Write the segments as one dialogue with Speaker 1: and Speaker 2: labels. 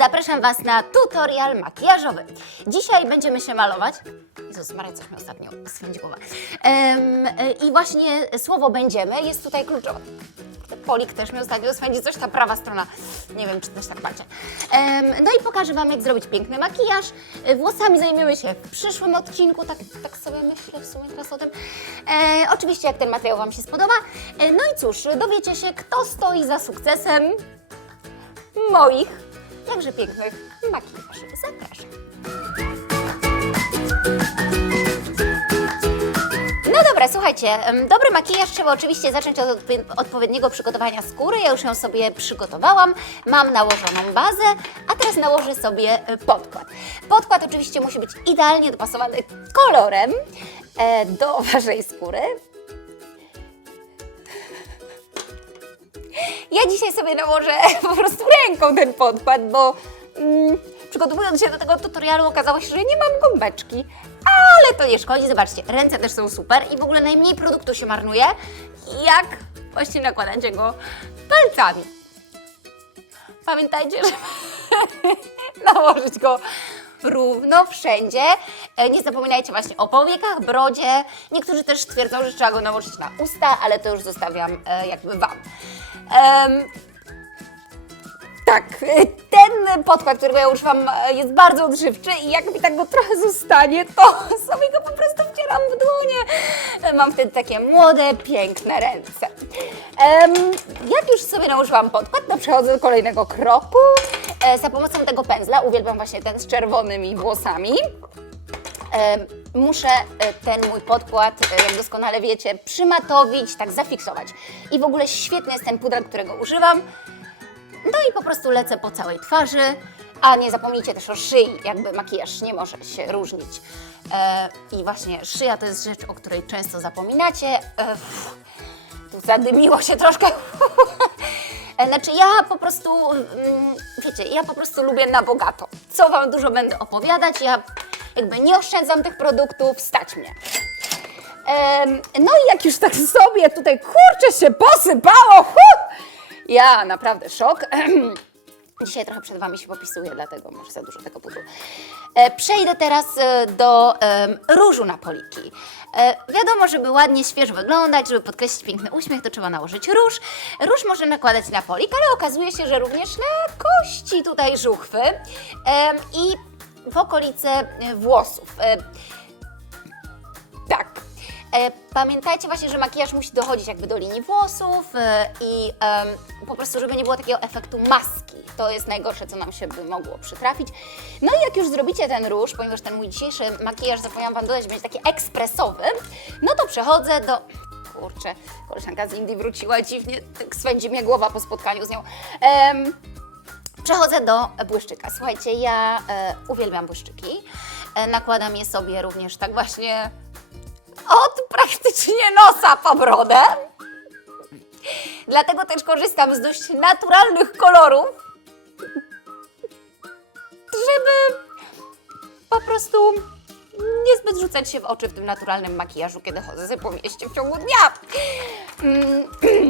Speaker 1: Zapraszam Was na tutorial makijażowy. Dzisiaj będziemy się malować. Jezus Maria, coś mi ostatnio swędzi głowa. Em, e, I właśnie słowo będziemy jest tutaj kluczowe. Polik też mi ostatnio swędzi coś, ta prawa strona. Nie wiem, czy też tak macie. Em, no i pokażę Wam, jak zrobić piękny makijaż. Włosami zajmiemy się w przyszłym odcinku, tak, tak sobie myślę w sumie teraz o tym. E, oczywiście, jak ten materiał Wam się spodoba. E, no i cóż, dowiecie się, kto stoi za sukcesem moich jakże pięknych makijaży. Zapraszam. No dobra, słuchajcie, dobry makijaż trzeba oczywiście zacząć od odpo- odpowiedniego przygotowania skóry. Ja już ją sobie przygotowałam, mam nałożoną bazę, a teraz nałożę sobie e, podkład. Podkład oczywiście musi być idealnie dopasowany kolorem e, do Waszej skóry. Ja dzisiaj sobie nałożę po prostu ręką ten podkład, bo mm, przygotowując się do tego tutorialu okazało się, że nie mam gąbeczki. Ale to nie szkodzi, zobaczcie, ręce też są super i w ogóle najmniej produktu się marnuje, jak właśnie nakładacie go palcami. Pamiętajcie, żeby nałożyć go równo wszędzie. E, Nie zapominajcie właśnie o powiekach, brodzie. Niektórzy też twierdzą, że trzeba go nałożyć na usta, ale to już zostawiam e, jakby Wam. Em, tak, e, ten podkład, którego ja używam, jest bardzo odżywczy i jak mi tak go trochę zostanie, to sobie go po prostu wcieram w dłonie. Mam wtedy takie młode, piękne ręce. Em, jak już sobie nałożyłam podkład, to przechodzę do kolejnego kroku. E, za pomocą tego pędzla, uwielbiam właśnie ten z czerwonymi włosami, Em, muszę e, ten mój podkład, e, jak doskonale wiecie, przymatowić, tak zafiksować. I w ogóle świetny jest ten puder, którego używam. No i po prostu lecę po całej twarzy, a nie zapomnijcie też o szyi, jakby makijaż nie może się różnić. E, I właśnie szyja to jest rzecz, o której często zapominacie. E, tu zadymiło się troszkę. E, Znaczy ja po prostu, mm, wiecie, ja po prostu lubię na bogato. Co Wam dużo będę opowiadać, ja jakby nie oszczędzam tych produktów, stać mnie. No i jak już tak sobie tutaj, kurczę, się posypało, hu! ja naprawdę szok. Dzisiaj trochę przed Wami się popisuję, dlatego może za dużo tego pudru. E, przejdę teraz e, do różu na poliki. E, wiadomo, żeby ładnie, świeżo wyglądać, żeby podkreślić piękny uśmiech, to trzeba nałożyć róż. Róż można nakładać na polik, ale okazuje się, że również na kości tutaj żuchwy i w okolice włosów. E. E, pamiętajcie właśnie, że makijaż musi dochodzić jakby do linii włosów e, i em, po prostu, żeby nie było takiego efektu maski. To jest najgorsze, co nam się by mogło przytrafić. No i jak już zrobicie ten róż, ponieważ ten mój dzisiejszy makijaż, zapomniałam Wam dodać, będzie taki ekspresowy, no to przechodzę do... Kurczę, koleżanka z Indii wróciła dziwnie, tak swędzi mnie głowa po spotkaniu z nią. Em, Przechodzę do błyszczyka. Słuchajcie, ja e, uwielbiam błyszczyki. E, nakładam je sobie również tak właśnie od praktycznie nosa po brodę. Dlatego też korzystam z dość naturalnych kolorów, żeby po prostu niezbyt rzucać się w oczy w tym naturalnym makijażu, kiedy chodzę sobie po mieście w ciągu dnia.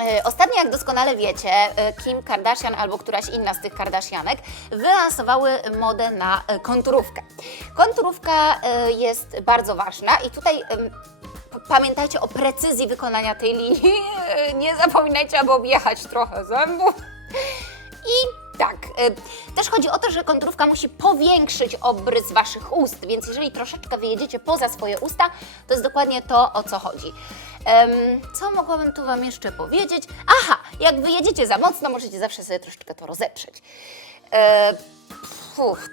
Speaker 1: E, Ostatnio, jak doskonale wiecie, e, Kim Kardashian albo któraś inna z tych Kardashianek wylansowały modę na e, konturówkę. Konturówka jest bardzo ważna i tutaj pamiętajcie o precyzji wykonania tej linii. Nie zapominajcie, aby objechać trochę zębów. I tak, też chodzi o to, że konturówka musi powiększyć obrys waszych ust, więc jeżeli troszeczkę wyjedziecie poza swoje usta, to jest dokładnie to, o co chodzi. Co mogłabym tu wam jeszcze powiedzieć? Aha, jak wyjedziecie za mocno, możecie zawsze sobie troszeczkę to rozetrzeć. E,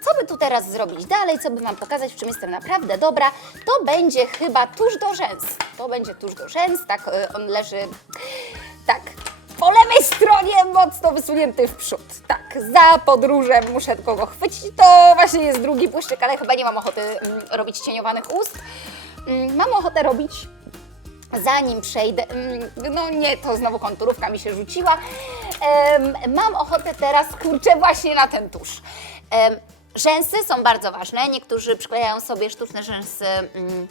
Speaker 1: co by tu teraz zrobić dalej, co by Wam pokazać, w czym jestem naprawdę dobra, to będzie chyba tuż do rzęs. To będzie tuż do rzęs, tak, y, on leży, tak, po lewej stronie mocno wysunięty w przód. Tak, za podróżem muszę tylko go chwycić. To właśnie jest drugi błyszczyk, ale chyba nie mam ochoty mm, robić cieniowanych ust. Mm, mam ochotę robić Zanim przejdę, mm, no nie, to znowu konturówka mi się rzuciła. Mam ochotę teraz, kurczę, właśnie na ten tusz. Rzęsy są bardzo ważne. Niektórzy przyklejają sobie sztuczne rzęsy mm,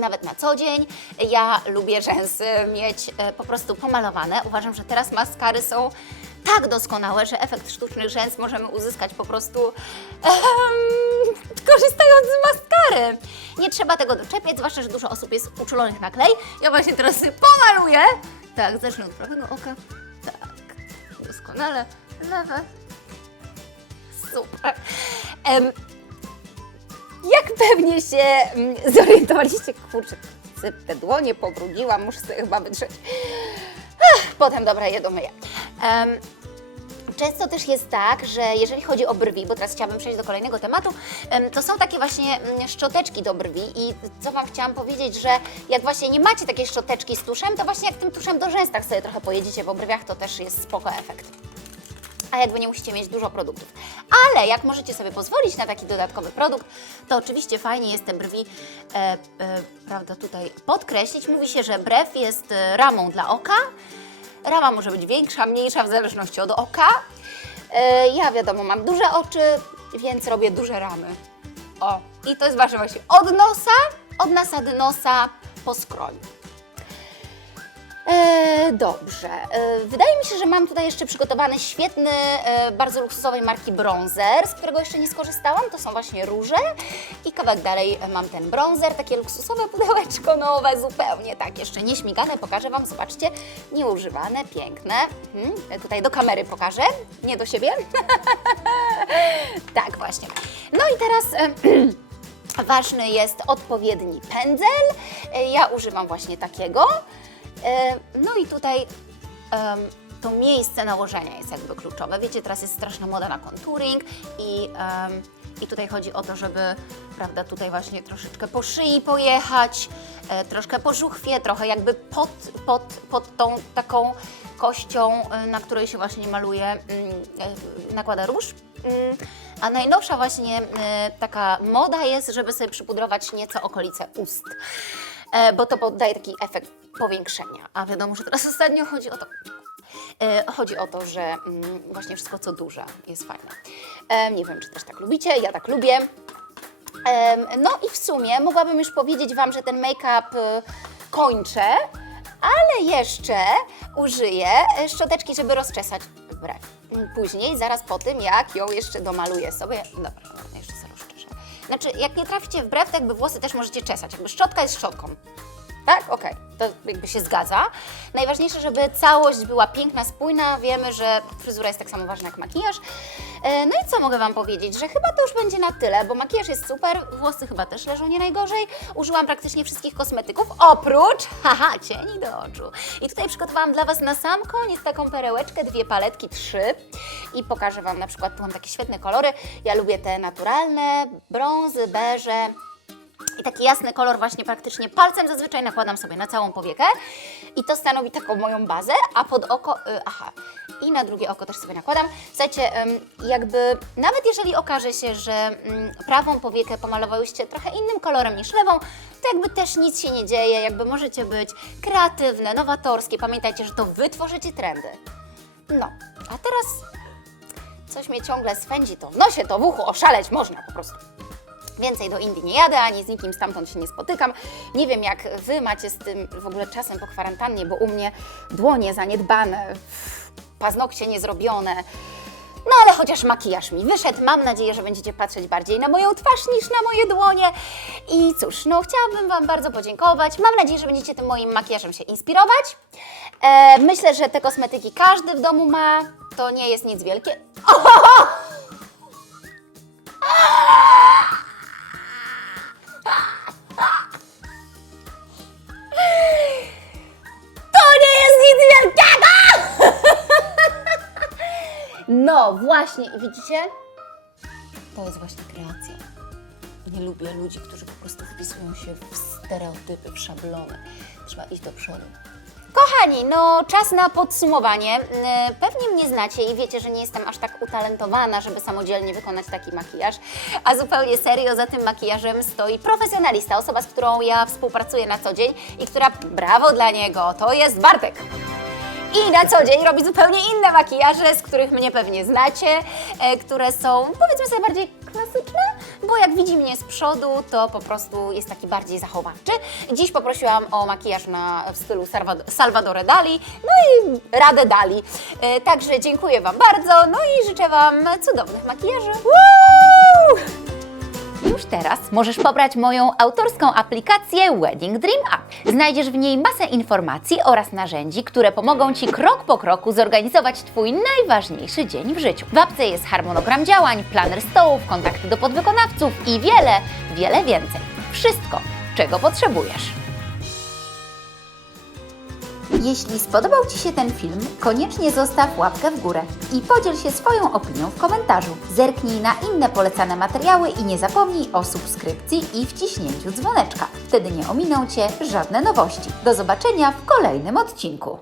Speaker 1: nawet na co dzień. Ja lubię rzęsy mieć e, po prostu pomalowane. Uważam, że teraz maskary są tak doskonałe, że efekt sztucznych rzęs możemy uzyskać po prostu em, korzystając z maskary. Nie trzeba tego doczepiać, zwłaszcza, że dużo osób jest uczulonych na klej. Ja właśnie teraz pomaluję. Tak, zacznę od prawego oka. Tak, doskonale. Lewe. Super. Jak pewnie się mm, zorientowaliście, kurczę, te dłonie pobrudziłam, muszę sobie chyba wytrzeć. Potem, dobra, je domyję. Em, Często też jest tak, że jeżeli chodzi o brwi, bo teraz chciałabym przejść do kolejnego tematu, em, to są takie właśnie mm, szczoteczki do brwi i co Wam chciałam powiedzieć, że jak właśnie nie macie takiej szczoteczki z tuszem, to właśnie jak tym tuszem do rzęs tak sobie trochę pojedziecie po brwiach, to też jest spoko efekt a jakby nie musicie mieć dużo produktów. Ale jak możecie sobie pozwolić na taki dodatkowy produkt, to oczywiście fajnie jest te brwi, e, e, prawda, tutaj podkreślić. Mówi się, że brew jest e, ramą dla oka. Rama może być większa, mniejsza w zależności od oka. E, ja wiadomo, mam duże oczy, więc robię duże ramy. O, i to jest wasze właśnie od nosa, od nasady nosa po skroń. E, dobrze. E, wydaje mi się, że mam tutaj jeszcze przygotowany świetny, e, bardzo luksusowej marki bronzer, z którego jeszcze nie skorzystałam. To są właśnie róże. I kawałek dalej mam ten bronzer, takie luksusowe pudełeczko nowe, zupełnie tak, jeszcze nie śmigane. Pokażę Wam, zobaczcie, nieużywane, piękne. E, Tutaj do kamery pokażę, nie do siebie. tak, właśnie. No i teraz... Ważny jest odpowiedni pędzel. Ja używam właśnie takiego. E, No i tutaj to miejsce nałożenia jest jakby kluczowe. Wiecie, teraz jest straszna moda na contouring i, em, i tutaj chodzi o to, żeby, prawda, tutaj właśnie troszeczkę po szyi pojechać, e, troszkę po żuchwie, trochę jakby pod, pod, pod tą taką kością, e, na której się właśnie maluje, mm, e, nakłada róż. Mm, A najnowsza właśnie taka moda jest, żeby sobie przypudrować nieco okolice ust bo to daje taki efekt powiększenia. A wiadomo, że teraz ostatnio chodzi o to. E, chodzi o to, że mm, właśnie wszystko co duże jest fajne. E, nie wiem, czy też tak lubicie, ja tak lubię. Em, no i w sumie mogłabym już powiedzieć Wam, że ten make-up kończę, ale jeszcze użyję e, szczoteczki, żeby rozczesać brew. Później, zaraz po tym, jak ją jeszcze domaluję sobie. Dobra, dobra, jeszcze sobie rozczeszę. Znaczy, jak nie traficie w brew, to jakby włosy też możecie czesać. Jakby szczotka jest szczotką. Tak? Okej, to jakby się zgadza. Najważniejsze, żeby całość była piękna, spójna. Wiemy, że fryzura jest tak samo ważna jak makijaż. E, No i co mogę Wam powiedzieć? Że chyba to już będzie na tyle, bo makijaż jest super, włosy chyba też leżą nie najgorzej. Użyłam praktycznie wszystkich kosmetyków, oprócz, haha, cieni do oczu. I tutaj przygotowałam dla Was na sam koniec taką perełeczkę, dwie paletki, trzy. I pokażę Wam na przykład, tu mam takie świetne kolory. Ja lubię te naturalne, brązy, beże, i taki jasny kolor właśnie praktycznie palcem zazwyczaj nakładam sobie na całą powiekę i to stanowi taką moją bazę, a pod oko, y, aha, i na drugie oko też sobie nakładam. Słuchajcie, jakby nawet jeżeli okaże się, że mm, prawą powiekę pomalowałyście trochę innym kolorem niż lewą, to jakby też nic się nie dzieje, jakby możecie być kreatywne, nowatorskie. Pamiętajcie, że to wy tworzycie trendy. No, a teraz coś mnie ciągle swędzi, to w nosie, to w uchu, oszaleć można po prostu. Więcej do Indii nie jadę, ani z nikim stamtąd się nie spotykam. Nie wiem, jak Wy macie z tym w ogóle czasem po kwarantannie, bo u mnie dłonie zaniedbane, paznokcie niezrobione. No ale chociaż makijaż mi wyszedł. Mam nadzieję, że będziecie patrzeć bardziej na moją twarz niż na moje dłonie. I cóż, no chciałabym Wam bardzo podziękować. Mam nadzieję, że będziecie tym moim makijażem się inspirować. E, myślę, że te kosmetyki każdy w domu ma. To nie jest nic wielkie. No właśnie, i widzicie? To jest właśnie kreacja. Nie lubię ludzi, którzy po prostu wpisują się w stereotypy, w szablony. Trzeba iść do przodu. Kochani, no czas na podsumowanie. Yy, Pewnie mnie znacie i wiecie, że nie jestem aż tak utalentowana, żeby samodzielnie wykonać taki makijaż, a zupełnie serio za tym makijażem stoi profesjonalista, osoba, z którą ja współpracuję na co dzień i która, brawo dla niego, to jest Bartek. I na co dzień robi zupełnie inne makijaże, z których mnie pewnie znacie, e, które są powiedzmy sobie bardziej klasyczny, bo jak widzi mnie z przodu, to po prostu jest taki bardziej zachowawczy. Dziś poprosiłam o makijaż na, w stylu Salvador, Salvadore Dali, no i Radę Dali. E, także dziękuję Wam bardzo, no i życzę Wam cudownych makijaży. Woo!
Speaker 2: Już teraz możesz pobrać moją autorską aplikację Wedding Dream App. Znajdziesz w niej masę informacji oraz narzędzi, które pomogą Ci krok po kroku zorganizować Twój najważniejszy dzień w życiu. W apce jest harmonogram działań, planer stołów, kontakty do podwykonawców i wiele, wiele więcej. Wszystko, czego potrzebujesz. Jeśli spodobał Ci się ten film, koniecznie zostaw łapkę w górę i podziel się swoją opinią w komentarzu. Zerknij na inne polecane materiały i nie zapomnij o subskrypcji i wciśnięciu dzwoneczka. Wtedy nie ominą Cię żadne nowości. Do zobaczenia w kolejnym odcinku.